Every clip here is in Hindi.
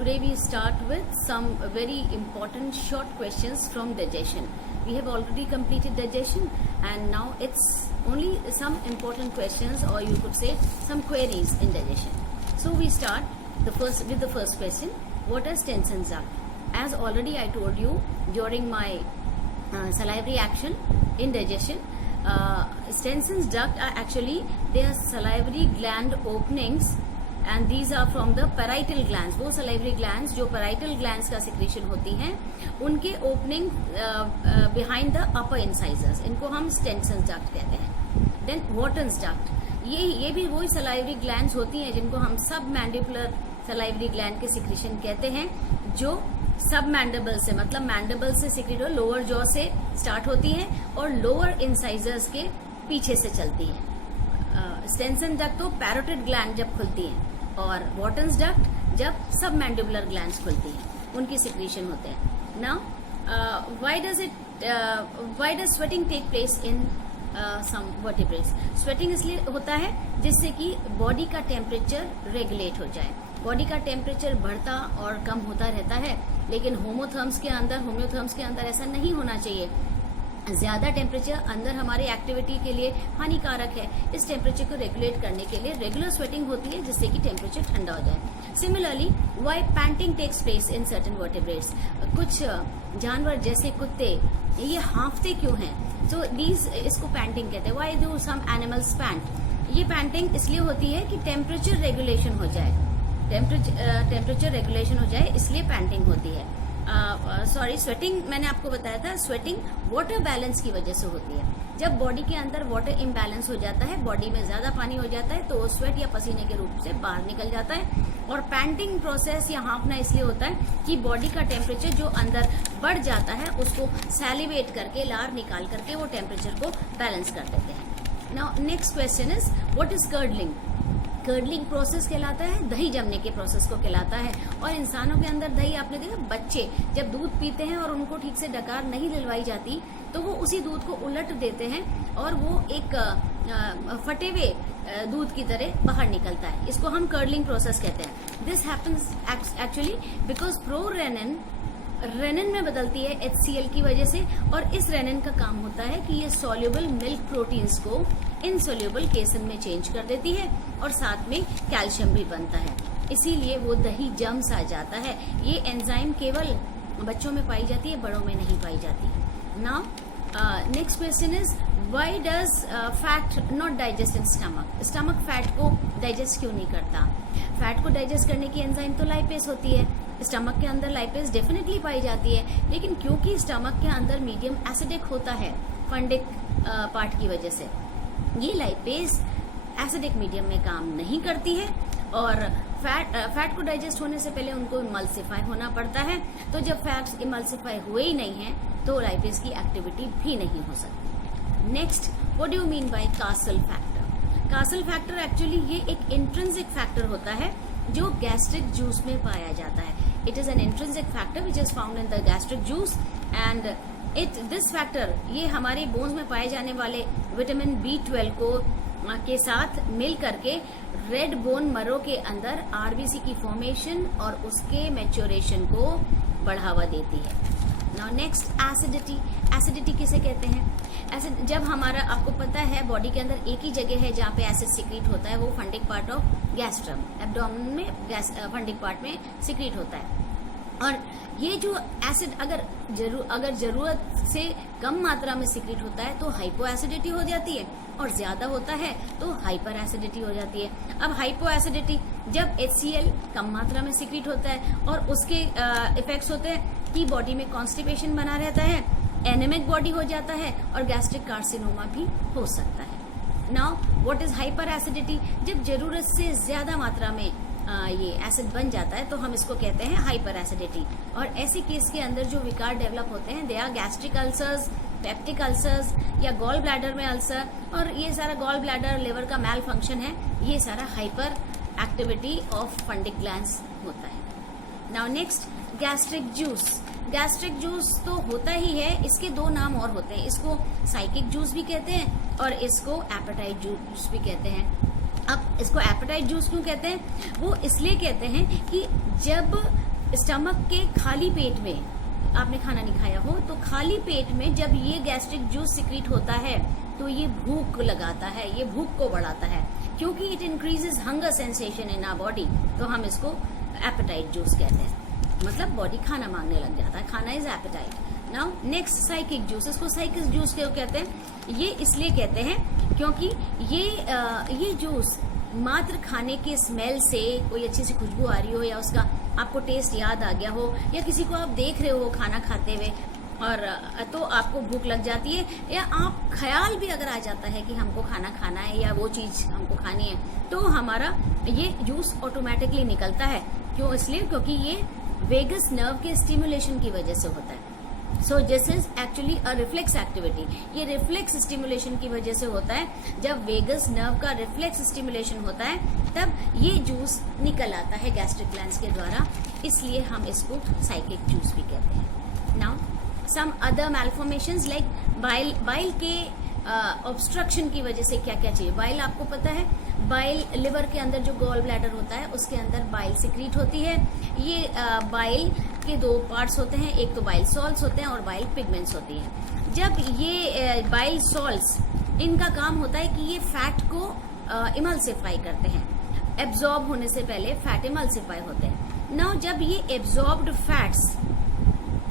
Today we start with some very important short questions from digestion. We have already completed digestion and now it's only some important questions, or you could say some queries in digestion. So we start with the first question. What is Stenson's duct? As already I told you during my salivary action in digestion, Stenson's duct are actually their salivary gland openings, and these are from the parietal glands. वो salivary glands जो parietal glands का secretion होती हैं, उनके opening behind the upper incisors, इनको हम Stenson's duct कहते हैं. Then Wharton's duct, ये भी वही salivary glands होती हैं जिनको हम submandibular salivary gland के secretion कहते हैं, जो सब मैंडिबल से मतलब मैंडिबल से सिक्रेट हो, लोअर जॉ से स्टार्ट होती है और लोअर इंसाइजर्स के पीछे से चलती है. स्टेंसन डक्ट तो पैरोटिड ग्लैंड जब खुलती है और वॉटन्स डक्ट जब सब मैंडिबुलर ग्लैंड्स खुलती हैं, उनकी सिक्रीशन होते हैं. Now why does sweating take place in some vertebrates? Sweating इसलिए होता है जिससे कि बॉडी का टेम्परेचर रेगुलेट हो जाए. बॉडी का टेम्परेचर बढ़ता और कम होता रहता है, लेकिन होम्योथर्म्स के अंदर ऐसा नहीं होना चाहिए. ज्यादा टेम्परेचर अंदर हमारी एक्टिविटी के लिए हानिकारक है. इस टेम्परेचर को रेगुलेट करने के लिए रेगुलर स्वेटिंग होती है जिससे कि टेम्परेचर ठंडा हो जाए. Similarly why panting takes place in certain vertebrates? कुछ जानवर जैसे कुत्ते ये हांफते क्यों हैं? सो इसको पैंटिंग कहते हैं. Why do some animals pant? ये पैंटिंग इसलिए होती है कि टेम्परेचर रेगुलेशन हो जाए, टेम्परेचर रेगुलेशन हो जाए, इसलिए पैंटिंग होती है. स्वेटिंग मैंने आपको बताया था, स्वेटिंग वाटर बैलेंस की वजह से होती है. जब बॉडी के अंदर वाटर इम्बैलेंस हो जाता है, बॉडी में ज्यादा पानी हो जाता है, तो वो स्वेट या पसीने के रूप से बाहर निकल जाता है. और पैंटिंग प्रोसेस या हाँफना इसलिए होता है कि बॉडी का टेम्परेचर जो अंदर बढ़ जाता है उसको सैलिवेट करके, लार निकाल करके वो टेम्परेचर को बैलेंस कर देते हैं. Now next question is what is curdling? Curdling process कहलाता है, दही जमने के प्रोसेस को कहलाता है. और इंसानों के अंदर दही, आपने देखा बच्चे जब दूध पीते हैं और उनको ठीक से डकार नहीं दिलवाई जाती तो वो उसी दूध को उलट देते हैं और वो एक फटे हुए दूध की तरह बाहर निकलता है. इसको हम कर्डलिंग प्रोसेस कहते हैं. This happens actually because rennin में बदलती है HCl की वजह से, और इस रेनिन का काम होता है कि ये सोल्यूबल मिल्क प्रोटीन्स को इनसोल्यूबल केसन में चेंज कर देती है और साथ में कैल्शियम भी बनता है. इसीलिए वो दही जम सा जाता है. ये एंजाइम केवल बच्चों में पाई जाती है, बड़ों में नहीं पाई जाती. Now next question is why does fat not digest in stomach? Stomach fat को डाइजेस्ट क्यों नहीं करता? फैट को डाइजेस्ट करने की एंजाइम तो लाइपेज होती है. स्टमक के अंदर लाइपेज डेफिनेटली पाई जाती है, लेकिन क्योंकि स्टमक के अंदर मीडियम एसिडिक होता है फंडिक पार्ट की वजह से, ये लाइपेज एसिडिक मीडियम में काम नहीं करती है और फैट को डाइजेस्ट होने से पहले उनको इमल्सिफाई होना पड़ता है. तो जब फैट्स इमल्सिफाई हुए ही नहीं है तो लाइपेज की एक्टिविटी भी नहीं हो सकती. Next, what do you mean by castle factor? Castle factor actually ये एक इंट्रिंसिक फैक्टर होता है जो गैस्ट्रिक जूस में पाया जाता है. It is an intrinsic factor which is found in the gastric juice and this factor ये हमारे बोन्स में पाए जाने वाले विटामिन B12 को के साथ मिल करके रेड बोन मरो के अंदर आरबीसी की फॉर्मेशन और उसके मैच्योरेशन को बढ़ावा देती है. Now next, acidity. एसिडिटी किसे कहते हैं? एसिड जब हमारा, आपको पता है बॉडी के अंदर एक ही जगह है जहाँ पे एसिड सिक्रीट होता है, वो फंडिक पार्ट ऑफ गैस्ट्रम, एब्डोमेन में फंडिक पार्ट में सिक्रीट होता है. और ये जो एसिड अगर जरूरत से कम मात्रा में सिक्रीट होता है तो हाइपो एसिडिटी हो जाती है, और ज्यादा होता है तो हाइपर एसिडिटी हो जाती है. अब हाइपो एसिडिटी जब HCl कम मात्रा में सिक्रीट होता है और उसके इफेक्ट्स होते हैं कि बॉडी में कॉन्स्टिपेशन बना रहता है, एनेमिक बॉडी हो जाता है और गैस्ट्रिक कार्सिनोमा भी हो सकता है. Now what is hyper acidity? जब जरूरत से ज्यादा मात्रा में ये एसिड बन जाता है तो हम इसको कहते हैं हाइपर एसिडिटी. और ऐसे केस के अंदर जो विकार डेवलप होते हैं, they are gastric ulcers, peptic ulcers या गॉल ब्लैडर में अल्सर, और ये सारा गॉल ब्लैडर लिवर का मैल फंक्शन है, ये सारा hyper activity of fundic glands होता है. Now next, gastric juice. Gastric juice तो होता ही है, इसके दो नाम और होते हैं. इसको साइकिक जूस भी कहते हैं और इसको एपेटाइट जूस भी कहते हैं. अब इसको एपेटाइट जूस क्यों कहते हैं? वो इसलिए कहते हैं कि जब स्टमक के खाली पेट में आपने खाना नहीं खाया हो तो खाली पेट में जब ये गैस्ट्रिक जूस सिक्रीट होता है तो ये भूख लगाता है, ये भूख को बढ़ाता है, क्योंकि it increases hunger sensation in our body, तो हम इसको एपेटाइट जूस कहते हैं। मतलब बॉडी खाना मांगने लग जाता है, खाना is appetite. Now next psychic juice, इसको साइकिक जूस क्यों कहते हैं? ये इसलिए कहते हैं क्योंकि ये जूस मात्र खाने के स्मेल से कोई अच्छी सी खुशबू आ रही हो या उसका आपको टेस्ट याद आ गया हो या किसी को आप देख रहे हो खाना खाते हुए और तो आपको भूख लग जाती है, या आप ख्याल भी अगर आ जाता है कि हमको खाना खाना है या वो चीज हमको खानी है, तो हमारा ये जूस ऑटोमेटिकली निकलता है। क्यों? इसलिए क्योंकि ये वेगस नर्व के स्टिमुलेशन की वजह से होता है। So this is actually a reflex activity. ये रिफ्लेक्स स्टिमुलेशन की वजह से होता है। जब वेगस नर्व का रिफ्लेक्स स्टिमुलेशन होता है तब ये जूस निकल आता है गैस्ट्रिक ग्लैंड्स के द्वारा, इसलिए हम इसको साइक्लिक जूस भी कहते हैं। Now some other malformations like bile के ऑब्स्ट्रक्शन की वजह से क्या क्या चाहिए। बाइल आपको पता है, बाइल लिवर के अंदर जो गॉल ब्लैडर होता है उसके अंदर बाइल सिक्रीट होती है। ये बाइल के दो पार्ट्स होते हैं, एक तो बाइल सॉल्ट्स होते हैं और बाइल पिगमेंट्स होती है। जब ये बाइल सॉल्ट्स, इनका काम होता है कि ये फैट को इमल्सिफाई करते हैं। एब्जॉर्ब होने से पहले फैट इमल्सिफाई होते हैं। नाउ जब ये एब्जॉर्ब्ड फैट्स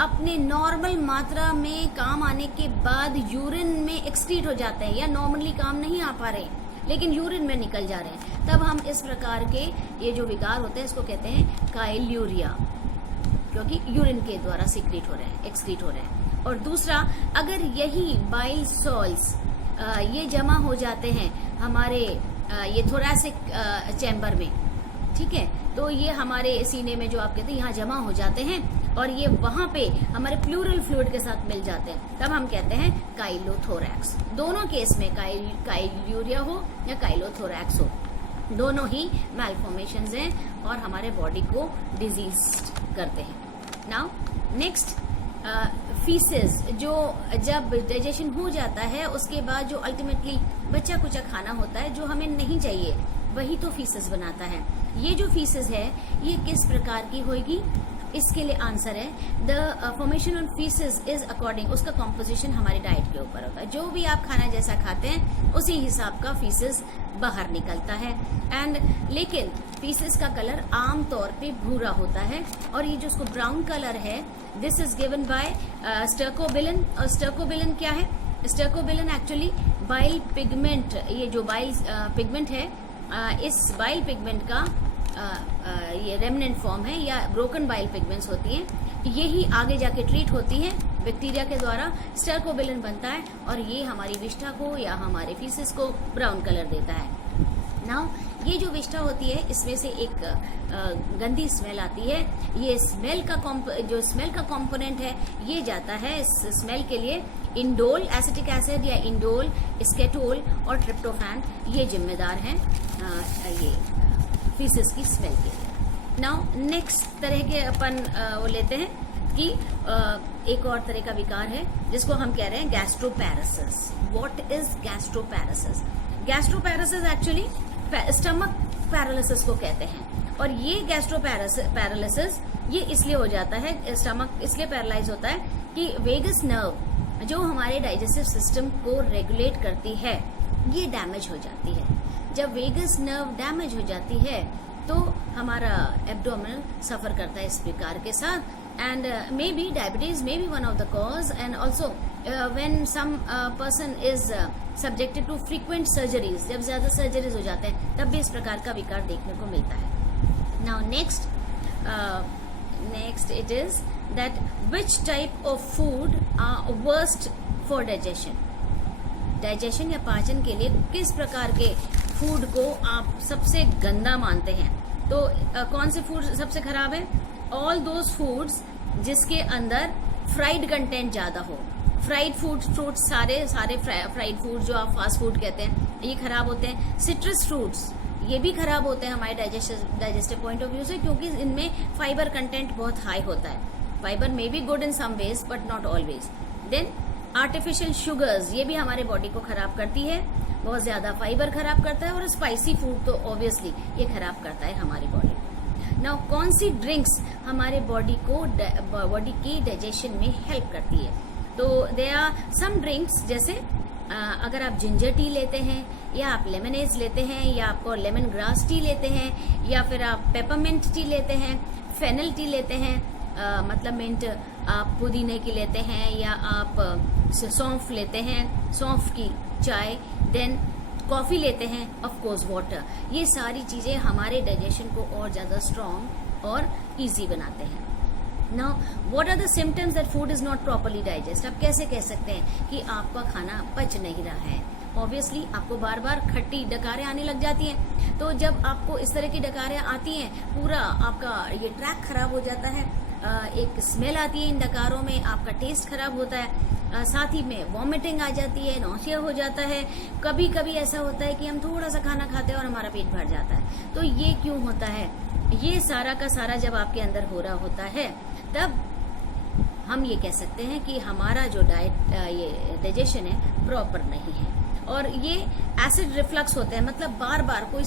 अपने नॉर्मल मात्रा में काम आने के बाद यूरिन में एक्सक्रीट हो जाते हैं या नॉर्मली काम नहीं आ पा रहे लेकिन यूरिन में निकल जा रहे हैं, तब हम इस प्रकार के ये जो विकार होते हैं इसको कहते हैं काइल्यूरिया, क्योंकि यूरिन के द्वारा सिक्रीट हो रहे हैं, एक्सक्रीट हो रहे हैं। और दूसरा, अगर यही बाइल सॉल्ट्स ये जमा हो जाते हैं हमारे ये थोरैसिक चैम्बर में, ठीक है, तो ये हमारे सीने में जो आप कहते हैं यहाँ जमा हो जाते हैं और ये वहां पे हमारे प्लूरल फ्लूइड के साथ मिल जाते हैं, तब हम कहते हैं काइलोथोरैक्स। दोनों केस में काइल्यूरिया हो या काइलोथोरैक्स हो, दोनों ही मैलफॉर्मेशंस हैं और हमारे बॉडी को डिजीज करते हैं। नाउ नेक्स्ट फीसेस, जो जब डाइजेशन हो जाता है उसके बाद जो अल्टीमेटली बच्चा कुचा खाना होता है जो हमें नहीं चाहिए, वही तो फीसेस बनाता है। ये जो फीसेस है ये किस प्रकार की होगी, इसके लिए आंसर है the formation of faeces is according, उसका कॉम्पोजिशन हमारी डाइट के ऊपर होता है। जो भी आप खाना जैसा खाते हैं उसी हिसाब का फीसेस बाहर निकलता है। एंड लेकिन फीसेस का कलर आम तौर पे भूरा होता है और ये जो उसको ब्राउन कलर है, this is given by stercobilin. और स्टर्कोबिलिन क्या है? स्टर्कोबिलिन एक्चुअली बाइल पिगमेंट, ये जो बाइल पिगमेंट है, इस बाइल पिगमेंट का ये रेमनेंट फॉर्म है या ब्रोकन बाइल पिगमेंट्स होती हैं, यही आगे जाके ट्रीट होती हैं बैक्टीरिया के द्वारा, स्टर्कोबिलिन बनता है और ये हमारी विष्ठा को या हमारे फीसेस को ब्राउन कलर देता है। नाउ ये जो विष्ठा होती है इसमें से एक गंदी स्मेल आती है। ये स्मेल का जो स्मेल का कंपोनेंट है ये जाता है इस स्मेल के लिए इंडोल, एसिटिक एसिड या इंडोल, स्केटोल और ट्रिप्टोफैन, ये जिम्मेदार हैं ये फीसेस की स्मेल के लिए। नाउ नेक्स्ट तरह के अपन वो लेते हैं कि एक और तरह का विकार है जिसको हम कह रहे हैं gastroparesis. What is gastroparesis? Gastroparesis actually stomach paralysis को कहते हैं और ये गैस्ट्रोपैरालिसिस ये इसलिए हो जाता है, स्टमक इसलिए पैरालाइज होता है कि वेगस नर्व जो हमारे डाइजेस्टिव सिस्टम को रेगुलेट करती है ये डैमेज हो जाती है। जब वेगस नर्व डैमेज हो जाती है तो हमारा एब्डोमिनल सफर करता है इस विकार के साथ। And may be diabetes may be one of the cause, and also when some person is subjected to frequent surgeries, जब ज्यादा सर्जरीज हो जाते हैं तब भी इस प्रकार का विकार देखने को मिलता है। Now next it is that which type of food are worst for digestion या पाचन के लिए किस प्रकार के फूड को आप सबसे गंदा मानते हैं? तो कौन से फूड सबसे खराब है? ऑल दोज फूड्स जिसके अंदर फ्राइड कंटेंट ज्यादा हो। फ्राइड फ्रूट्स सारे फ्राइड फूड जो आप फास्ट फूड कहते हैं ये खराब होते हैं। सिट्रस फ्रूट्स ये भी खराब होते हैं हमारे डाइजेस्टिव पॉइंट ऑफ व्यू से, क्योंकि इनमें फाइबर कंटेंट बहुत हाई होता है। Fibre may be good in some veg but not always. Then artificial sugars ये भी हमारे बॉडी को खराब करती है, बहुत ज्यादा फाइबर खराब करता है, और स्पाइसी फूड तो ऑब्वियसली ये खराब करता है हमारी बॉडी को। नाउ कौन सी ड्रिंक्स हमारे बॉडी के डाइजेशन में हेल्प करती है? तो देयर आर सम ड्रिंक्स, जैसे अगर आप जिंजर टी लेते हैं, या आप लेमनेज लेते हैं, या आपको लेमन ग्रास टी लेते हैं, या फिर आप पेपरमिंट टी लेते हैं, फेनल टी लेते हैं, मतलब मिंट आप पुदीने की लेते हैं, या आप सौंफ लेते हैं, सौंफ की चाय, देन कॉफी लेते हैं, ऑफ कोर्स वाटर। ये सारी चीजें हमारे डाइजेशन को और ज्यादा स्ट्रांग और इजी बनाते हैं। Now what are the symptoms that food is not properly digest? आप कैसे कह सकते हैं कि आपका खाना पच नहीं रहा है? ऑब्वियसली आपको बार बार खट्टी डकारें आने लग जाती हैं। तो जब आपको इस तरह की डकारें आती हैं, पूरा आपका ये ट्रैक खराब हो जाता है, एक स्मेल आती है इन डकारों में, आपका टेस्ट खराब होता है, साथ ही में वॉमिटिंग आ जाती है, नौसिया हो जाता है। कभी कभी ऐसा होता है कि हम थोड़ा सा खाना खाते हैं और हमारा पेट भर जाता है। तो ये क्यों होता है? ये सारा का सारा जब आपके अंदर हो रहा होता है, तब हम ये कह सकते हैं कि हमारा जो ये डाइजेशन है प्रॉपर नहीं है। और ये एसिड रिफ्लक्स होते हैं, मतलब बार बार कोई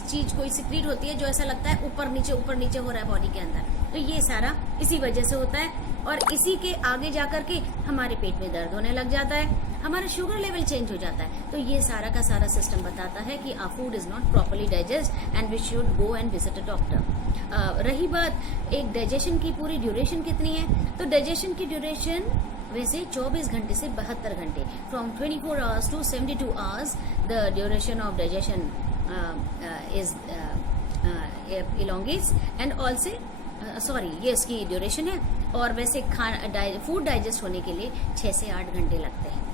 चीज कोई सिक्रीट होती है जो ऐसा लगता है ऊपर नीचे हो रहा है बॉडी के अंदर। तो ये सारा इसी वजह से होता है, और इसी के आगे जाकर के हमारे पेट में दर्द होने लग जाता है, हमारा शुगर लेवल चेंज हो जाता है। तो ये सारा का सारा सिस्टम बताता है कि our food is not properly digest and we should go and visit a doctor. रही बात एक डाइजेशन की पूरी ड्यूरेशन कितनी है, तो डाइजेशन की ड्यूरेशन वैसे 24 घंटे से 72 घंटे, from 24 hours to 72 hours the duration of digestion is elongates and also ये इसकी ड्यूरेशन है। और वैसे फूड डाइजेस्ट होने के लिए 6 से 8 घंटे लगते हैं।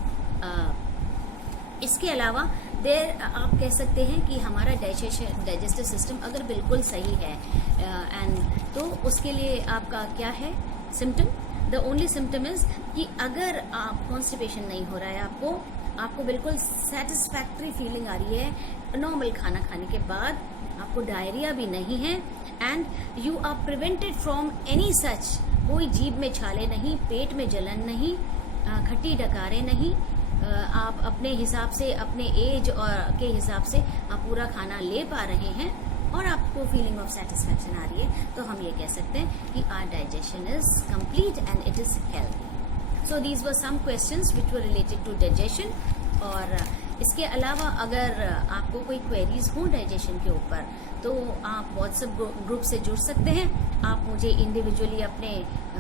इसके अलावा आप कह सकते हैं कि हमारा डाइजेस्टिव सिस्टम अगर बिल्कुल सही है एंड तो उसके लिए आपका क्या है symptom? The only symptom is कि अगर आप कॉन्स्टिपेशन नहीं हो रहा है, आपको बिल्कुल सेटिस्फैक्ट्री फीलिंग आ रही है नॉर्मल खाना खाने के बाद, आपको डायरिया भी नहीं है, and you are prevented from any such, कोई जीभ में छाले नहीं, पेट में जलन नहीं, खट्टी डकारे नहीं, आप अपने हिसाब से अपने एज और के हिसाब से आप पूरा खाना ले पा रहे हैं और आपको फीलिंग ऑफ सेटिस्फैक्शन आ रही है, तो हम ये कह सकते हैं कि our digestion is complete and it is healthy. So these were some questions which were related to digestion. और इसके अलावा अगर आपको कोई क्वेरीज हो डाइजेशन के ऊपर, तो आप व्हाट्सएप ग्रुप से जुड़ सकते हैं, आप मुझे इंडिविजुअली अपने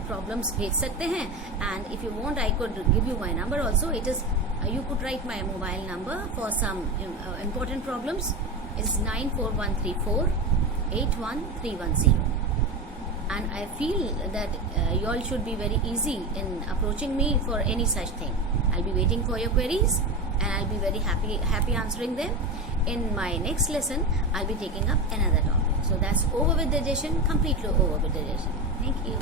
प्रॉब्लम्स भेज सकते हैं, and if you want I could give you my number also. It is you could write my mobile number for some important problems. It's 94134 81310, and I feel that you all should be very easy in approaching me for any such thing. I'll be waiting for your queries and I'll be very happy answering them. In my next lesson I'll be taking up another topic. So that's over with digestion, completely over with digestion. Thank you.